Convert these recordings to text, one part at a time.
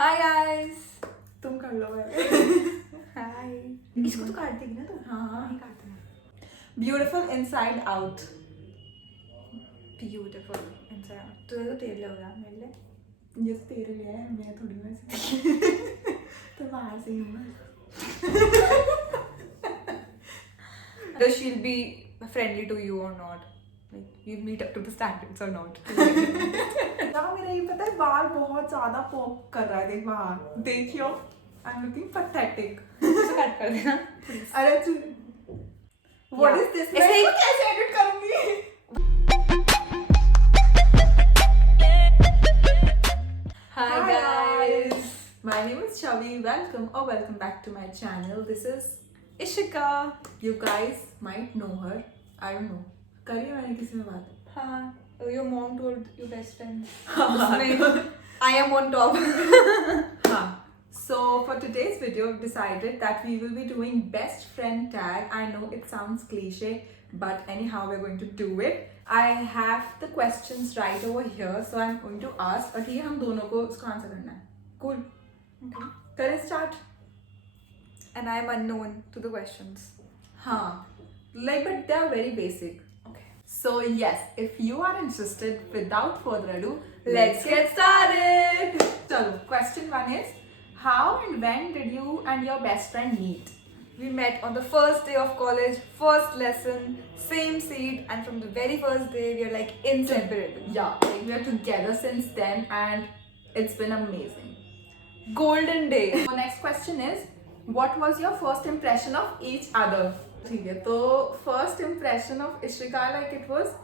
Hi guys. तुम कर लो हाय। इसको तो काट देगी ना तू? हाँ नहीं काट देना। Beautiful inside out. Beautiful inside out. तो तेरे लिए हो गया, मेरे लिए ये तो तेरे लिए है, मैं थोड़ी वैसे तो बाहर से ही हूँ मैं। Does she'll be friendly to you or not? Like you meet up to the standards or not? यार मेरा ये पता है बाल बहुत ज्यादा पॉप कर रहा है, देख बाहर देखियो। I am looking pathetic. उसे कट कर देना। अरे तू व्हाट इज दिस? मैं इसको कैसे एडिट करूंगी? Hi guys. My name is Chavi. Welcome back to my channel. This is Ishika. you guys might know her. I don't know. करिए मैंने किसी में बात? हाँ. Your mom told your best friend. उसमें I am on top. हाँ. So for today's video, we've decided that we will be doing best friend tag. I know it sounds cliche, but anyhow we're going to do it. I have the questions right over here, so I'm going to ask. और ठीक है, हम दोनों को उसको answer करना है. Cool. Okay. करें start? And I am unknown to the questions. हाँ. Like, but they are very basic. Okay. So yes, if you are interested, without further ado, Let's get started. So question one is, how and when did you and your best friend meet? We met on the first day of college, first lesson, same seat, and from the very first day we are like inseparable. Yeah, like we are together since then, and it's been amazing. Golden day. So next question is, what was your first impression of each other? ठीक है, तो first impression of Ishika, like it was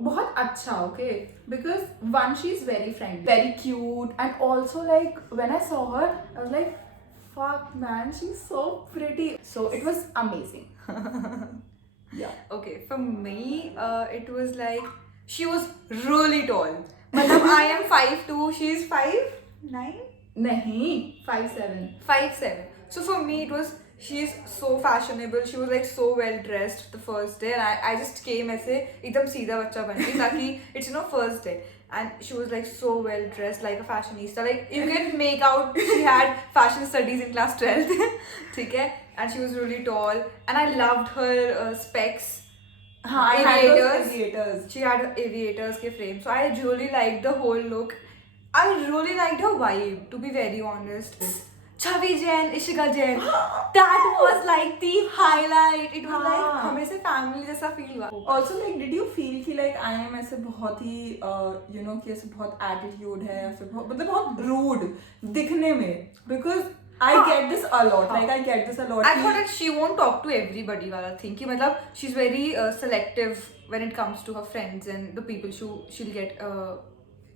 बहुत अच्छा, okay, because one, she's very friendly, very cute, and also like when I saw her, I was like, fuck man, she's so pretty. So it was amazing. Yeah. Okay, for me, it was like she was really tall. Matlab I am 5'2", she is 5'9", नहीं, 5'7". 5'7". So for me it was, she is so fashionable, she was like so well dressed the first day, and I just came ऐसे एकदम सीधा बच्चा बन गई ताकि it's first day, and she was like so well dressed like a fashionista, like you can make out she had fashion studies in class 12th. ठीक है, and she was really tall, and I loved her specs. हाँ, I had those Aviators. aviators. She had aviators के frame, so I really liked the whole look. I really liked her vibe, to be very honest. Chavi Jain, Ishika Jain, that was like the highlight. It was like हाँ. हमें से family जैसा feel हुआ. Also like did you feel कि like I am ऐसे बहुत ही you know कि ऐसे बहुत attitude है, ऐसे बहुत मतलब बहुत rude दिखने में, because I get this a lot. Like I get this a lot. I thought that she won't talk to everybody वाला thing कि मतलब she's very selective when it comes to her friends and the people she'll get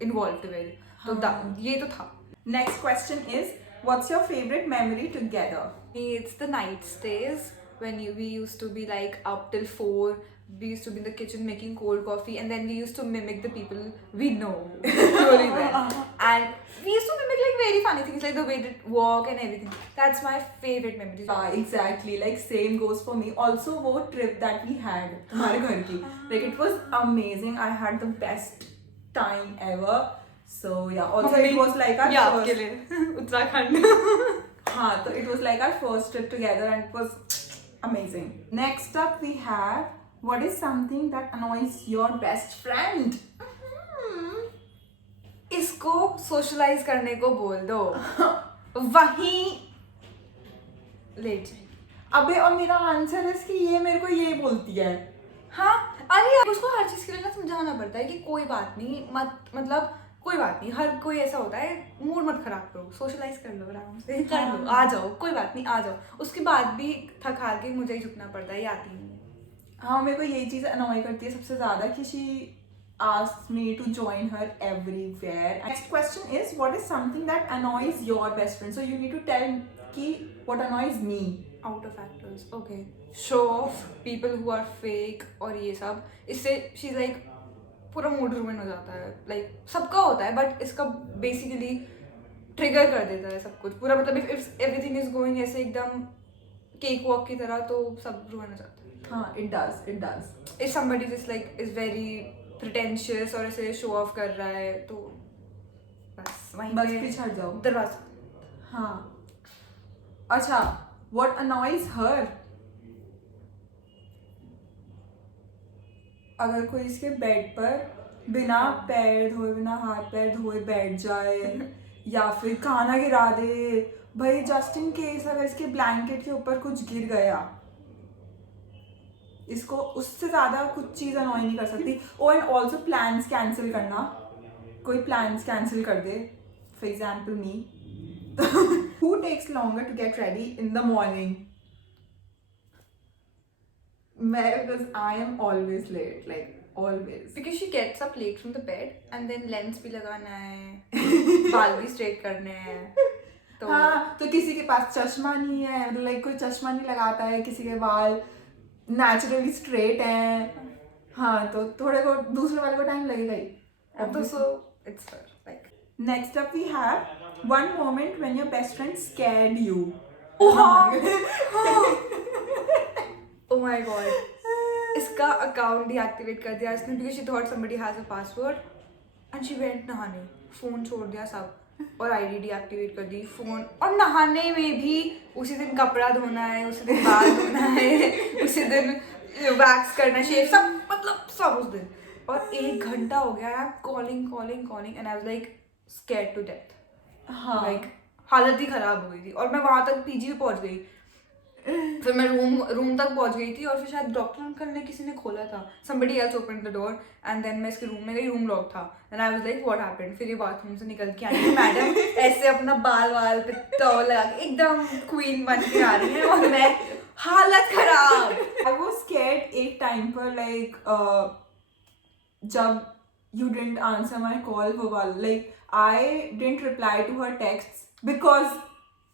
involved with. तो ये तो था. Next question is, what's your favorite memory together? It's the night stays when we used to be like up till 4. We used to be in the kitchen making cold coffee, and then we used to mimic the people we know really well. And we used to mimic like very funny things, like the way they walk and everything. That's my favorite memory. Exactly. Like same goes for me. Also, वो trip that we had हमारे घर की, like it was amazing. I had the best time ever. So yeah. Also, it was like our yeah, first. के लिए उत्तराखंड. हाँ, so it was like our first trip together, and it was amazing. Next up, we have, what is something that annoys your best friend? इसको socialize करने को बोल दो. वहीं late जाएगी. अबे और मेरा आंसर है कि ये मेरे को ये बोलती है. हाँ, अरे उसको हर चीज के लिए ना समझाना पड़ता है कि कोई बात नहीं, मतलब कोई बात नहीं, हर कोई ऐसा होता है, मूड मत खराब करो, सोशलाइज कर लो आराम से, कर लो, आ जाओ, कोई बात नहीं, आ जाओ. उसके बाद भी थक हार के मुझे ही झुकना पड़ता है, ये आती नहीं है. हाँ, मेरे को यही चीज़ अनॉय करती है सबसे ज़्यादा कि she asked me to join her everywhere. Next question is, what is something that annoys your best friend? So you need to tell कि what annoys me. Out of factors. Okay, show off, people who are fake और ये सब, इससे she is like पूरा mood ruin हो जाता है. Like सबका होता है, बट इसका बेसिकली ट्रिगर कर देता है सब कुछ पूरा. मतलब इफ एवरीथिंग इज गोइंग ऐसे एकदम केक वॉक की तरह, तो सब रूइन हो जाता है. हाँ, it does. If somebody just like is very pretentious और ऐसे शो ऑफ कर रहा है, तो बस वहीं बस पे पीछे हट जाओ. दरवाजा हाँ. अच्छा, what annoys her? अगर कोई इसके बेड पर बिना पैर धोए बिना हाथ पैर धोए बैठ जाए या फिर खाना गिरा दे, भाई जस्ट इन केस अगर इसके ब्लैंकेट के ऊपर कुछ गिर गया, इसको उससे ज्यादा कुछ चीज अनॉय नहीं कर सकती. Oh and also plans cancel करना, कोई प्लान्स कैंसिल कर दे, for example me. Who takes longer to get ready in the morning? मैं, because I am always late, like always. Because she gets up late from the bed and then lens भी लगाना है, बाल भी straight करने हैं. तो हाँ, तो किसी के पास चश्मा नहीं है, like कोई चश्मा नहीं लगाता है, किसी के बाल naturally straight हैं. हाँ, तो थोड़े को दूसरे वाले को टाइम लगेगा ही. तो so it's her. Like Next up we have one moment when your best friend scared you. oh oh my god, इसका अकाउंट डीएक्टिवेट कर दिया इसने because she thought somebody has a password and she went नहाने, phone छोड़ दिया सब और ID deactivate कर दी, फोन. और नहाने में भी उसी दिन कपड़ा धोना है, उसी दिन बाल धोना है, उसी दिन वैक्स करना, शेव, सब मतलब सब उस दिन. और 1 घंटा हो गया, I am calling and I was like scared to death. हाँ. लाइक हालत ही खराब हो गई थी. और मैं वहां तक पीजी भी पहुंच गई, फिर मैं रूम तक पहुंच गई थी और फिर शायद डॉक्टर अंकल ने किसी ने खोला था, somebody else opened the door and then मैं इसके रूम में गई, रूम लॉक था and I was like what happened. फिर ये बाथरूम से निकल के आई मैडम ऐसे अपना बाल पे टॉवल लगा के एकदम क्वीन बन के आ रही है और मैं हालत खराब. I was scared एक टाइम पर, like जब you didn't answer my call वो वाला, like I didn't reply to her texts because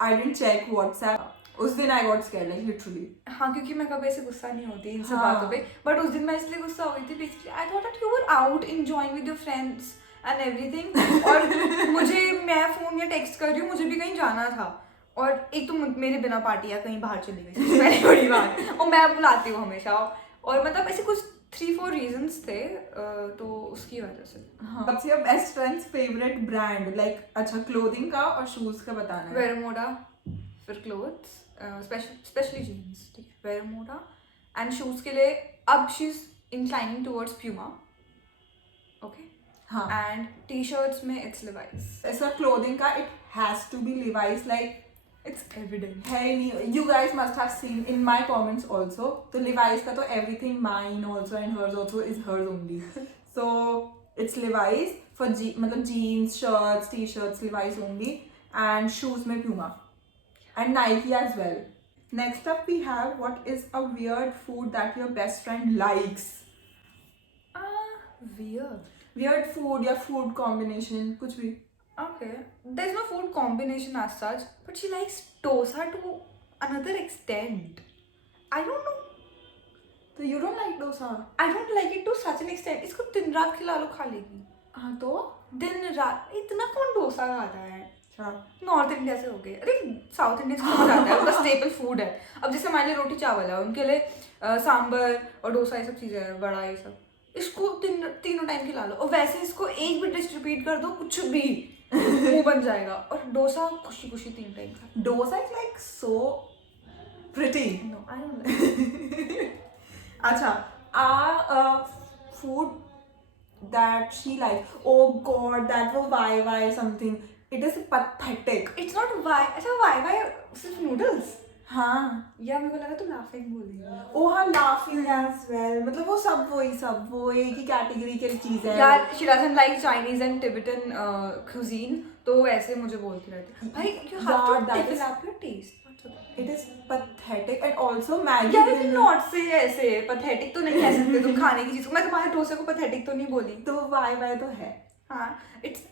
I didn't check WhatsApp. उस दिन I got scared, like literally. हाँ, क्योंकि मैं कभी ऐसे गुस्सा नहीं होती इन सब हाँ. बातों पे, बट उस दिन मैं इसलिए गुस्सा हो गई थी basically. I thought that you were out enjoying with your friends and everything और मैं फोन या टेक्स्ट कर रही हूँ, मुझे भी कहीं जाना था और एक तो मेरे बिना पार्टियाँ कहीं बाहर चली गई सबसे पहली बड़ी बात, और मैं बुलाती हूँ हमेशा, और मतलब ऐसे कुछ 3-4 रीजंस थे, तो उसकी वजह से. हाँ. सबसे your best friends favourite brand, like अच्छा क्लोथिंग का और शूज का बताना है. वेरोमोडा फिर क्लोथ्स, स्पेशली जीन्स, ठीक है, वेरोमोडा. एंड शूज के लिए अब she is inclining towards Puma. Okay. हाँ. एंड टी शर्ट्स में इट्स लिवाइस. ऐसा क्लोथिंग का it has to be Levi's, like it's evident. है नहीं. You guys must have seen in my comments also. तो Levi's का तो everything mine also and hers also is hers only. So it's Levi's for मतलब jeans, shirts, t-shirts, Levi's only, and shoes में Puma and Nike as well. Next up we have what is a weird food that your best friend likes. Weird. Weird food या food combination कुछ भी. Okay. There's no food combination as such, but she likes dosa to another extent. I don't know. तो you don't like dosa? I don't like it to such an extent. इसको दिन रात खिला लो खा लेगी. हाँ तो दिन रात इतना कौन डोसा खाता है? अच्छा. नॉर्थ इंडिया से हो गए, अरे साउथ इंडिया से कौन खाता है, उनका स्टेपल फूड है. अब जैसे हमारे लिए रोटी चावल है, उनके लिए सांबर और डोसा ये सब चीज़ें हैं, बड़ा ये सब. इसको तीनों टाइम खिला लो, और वैसे इसको एक भी डिश रिपीट कर दो, कुछ भी मुंह बन जाएगा. और डोसा खुशी 3 टाइम खा. Dosa is like so pretty. No, I don't like. अच्छा, food that she likes. Oh God, that was why something. It is pathetic. It's not why. अच्छा why सिर्फ noodles. हाँ. या मेरे को लगा तो laughing बोल रही है. Oh हाँ, laughing as well. मतलब वो सब वो एक ही कैटेगरी की चीज है. यार she doesn't like Chinese and Tibetan cuisine, तो वो ऐसे मुझे बोलती रहती है. भाई you have to develop your taste. It is pathetic and also Maggi. यार you not say ऐसे pathetic तो नहीं कह सकते तुम खाने की चीज को. मैं तुम्हारे डोसे को pathetic तो नहीं बोली. तो why तो है. हाँ, it's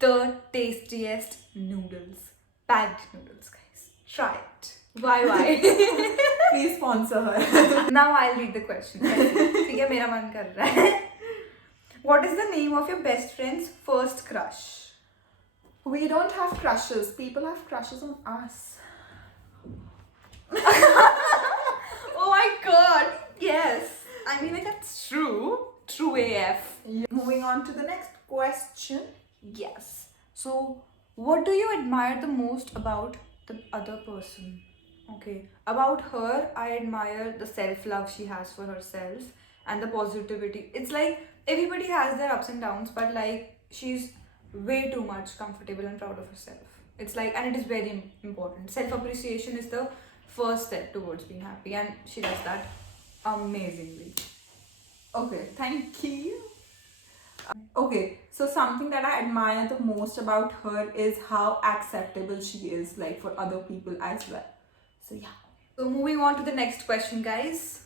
the tastiest noodles, packed noodles, guys. Try it. Why? Please sponsor her. Now I'll read the question. ठीक है, मेरा मन कर रहा है. What is the name of your best friend's first crush? We don't have crushes. People have crushes on us. Oh my god, yes. I mean, like, that's true. True AF. Moving on to the next question. Yes. So, what do you admire the most about the other person? Okay, about her, I admire the self love she has for herself and the positivity. It's like everybody has their ups and downs, but like she's way too much comfortable and proud of herself. It's like, and it is very important. Self appreciation is the first step towards being happy, and she does that amazingly. Okay, thank you. Okay, so something that I admire the most about her is how acceptable she is, like for other people as well. So yeah. So, moving on to the next question, guys.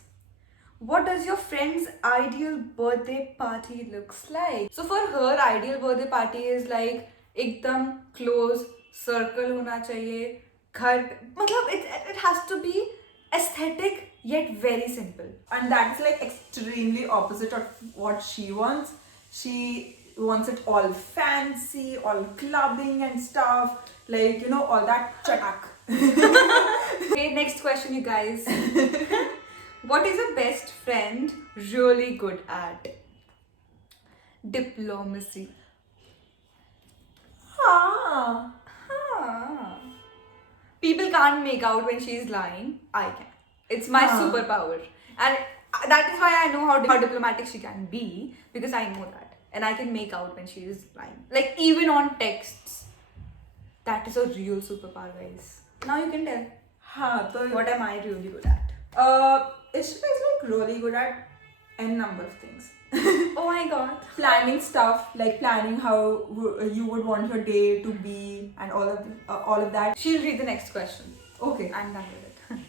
What does your friend's ideal birthday party looks like? So for her, ideal birthday party is like एकदम close circle होना चाहिए घर मतलब it has to be aesthetic yet very simple. And that is like extremely opposite of what she wants. She wants it all fancy, all clubbing and stuff, like, you know, all that chatak. Okay, next question, you guys. What is a best friend really good at? Diplomacy. Ah. Huh. People can't make out when she's lying. I can. It's my superpower. And that is why I know how diplomatic she can be, because I know that. And I can make out when she is lying. Like, even on texts. That is a real superpower, guys. Now you can tell. So What am I really good at? Ishita is like really good at n number of things. Oh my god. Planning stuff, like planning how you would want your day to be and all of that. She'll read the next question. Okay. I'm done with it.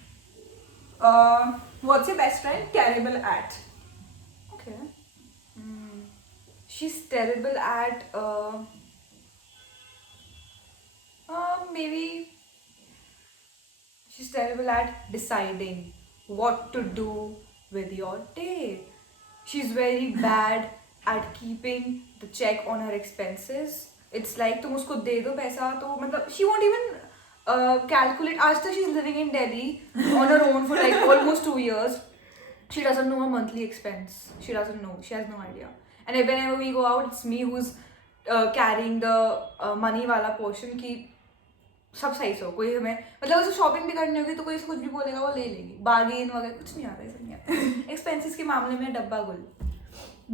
What's your best friend terrible at? Okay. She's terrible at maybe she's terrible at deciding what to do with your day. She's very bad at keeping the check on her expenses. It's like तुम उसको दे दो पैसा तो मतलब she won't even calculate. आज तक she's living in Delhi on her own for like almost 2 years. She doesn't know her monthly expense. She doesn't know. She has no idea. And whenever we go out, it's me who's carrying the money वाला portion की सब सही से हो. कोई हमें मतलब उसे शॉपिंग भी करनी होगी तो कोई कुछ भी बोलेगा वो ले लेगी. बार्गेन वगैरह कुछ नहीं आता, ऐसा नहीं आता. एक्सपेंसेस के मामले में डब्बा गुल.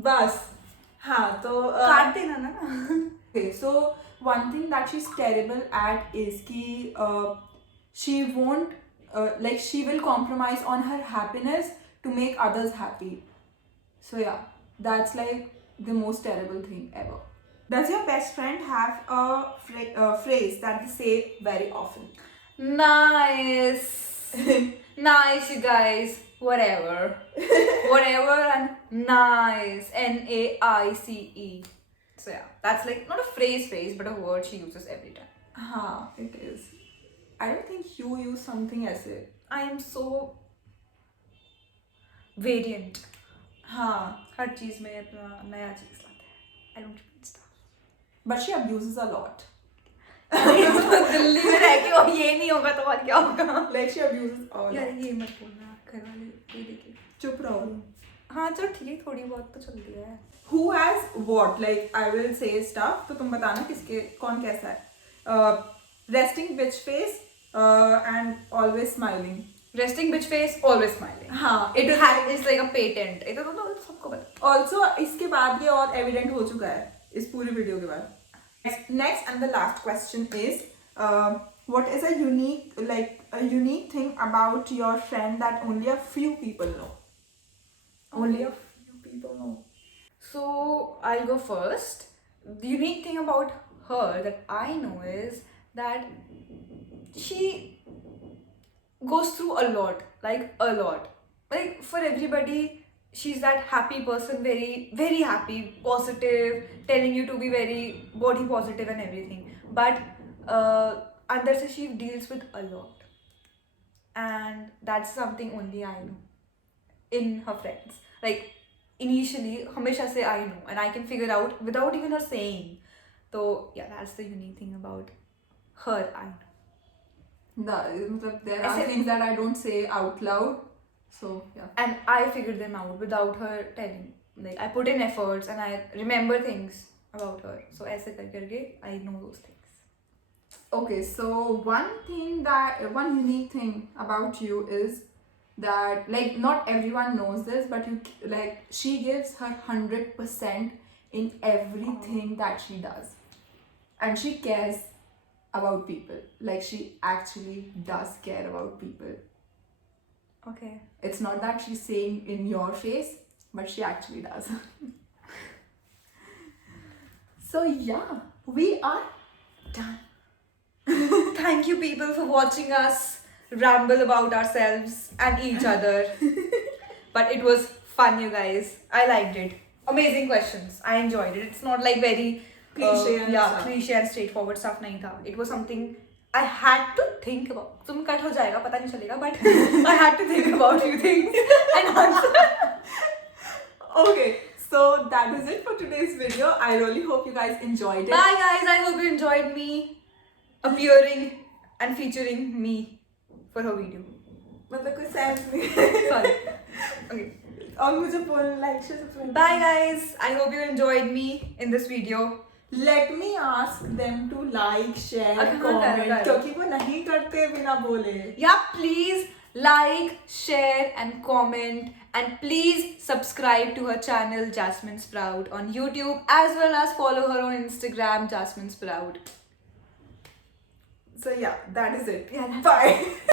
बस हाँ तो काट देना ना. Okay, so one thing that she's terrible at is ki she won't like she will compromise on her happiness to make others happy. So yeah, that's like the most terrible thing ever. Does your best friend have a phrase that they say very often? Nice. Nice, you guys. Whatever. Whatever and nice. NAICE. So yeah, that's like not a phrase, but a word she uses every time. हाँ, it is. I don't think you use something ऐसे. I am so variant. हाँ. हर चीज में अपना नया चीज लाते हैं. I don't repeat stuff. But she abuses a lot. Delhi में रह के और ये नहीं होगा तो और क्या होगा? Like she abuses a lot. यार ये मत बोलना, घर वाले कोई देखे. चुप रहो. हाँ चलो ठीक है, थोड़ी बहुत तो चलती है. Who has what? Like I will say stuff. तो तुम बताना किसके कौन कैसा है. Resting bitch face and always smiling. Resting bitch face, always smiling. हाँ. It's like a patent. ये तो सबको पता. Also इसके बाद ये और evident हो चुका है इस पूरी वीडियो के बाद. Next and the last question is what is a unique thing about your friend that only a few people know? Only a few people know. So I'll go first. The unique thing about her that I know is that she goes through a lot, like a lot. Like for everybody, she's that happy person, very, very happy, positive, telling you to be very body positive and everything. But under se she deals with a lot. And that's something only I know in her friends. Like initially, हमेशा से I know and I can figure out without even her saying. So yeah, that's the unique thing about her. I know. There are things that I don't say out loud. So yeah. And I figured them out without her telling. Like I put in efforts and I remember things about her. So ऐसे करके I know those things. Okay, so one unique thing about you is that, like, not everyone knows this, but she gives her 100% in everything that she does, and she cares about people. Like, she actually does care about people. Okay. It's not that she's saying in your face, but she actually does. So yeah, we are done. Thank you, people, for watching us ramble about ourselves and each other. But it was fun, you guys. I liked it. Amazing questions. I enjoyed it. It's not like very Cliche and stuff. cliche and straightforward stuff. नहीं था. It was something I had to think about. तुम cut हो जाएगा पता नहीं चलेगा, but I had to think about few things and answer. Okay, so that is it for today's video. I really hope you guys enjoyed it. Bye, guys. I hope you enjoyed me appearing and featuring me for her video. मतलब कोई sense नहीं. Sorry. Okay. और मुझे बोलना like share subscribe. Bye, guys. I hope you enjoyed me in this video. Let me ask them to like, share, अच्छा, comment, करो. क्योंकि वो नहीं करते बिना बोले. Yeah, please like, share, and comment, and please subscribe to her channel Jasmine Sprout on YouTube, as well as follow her on Instagram, Jasmine Sprout. So yeah, that is it. Yeah, Bye.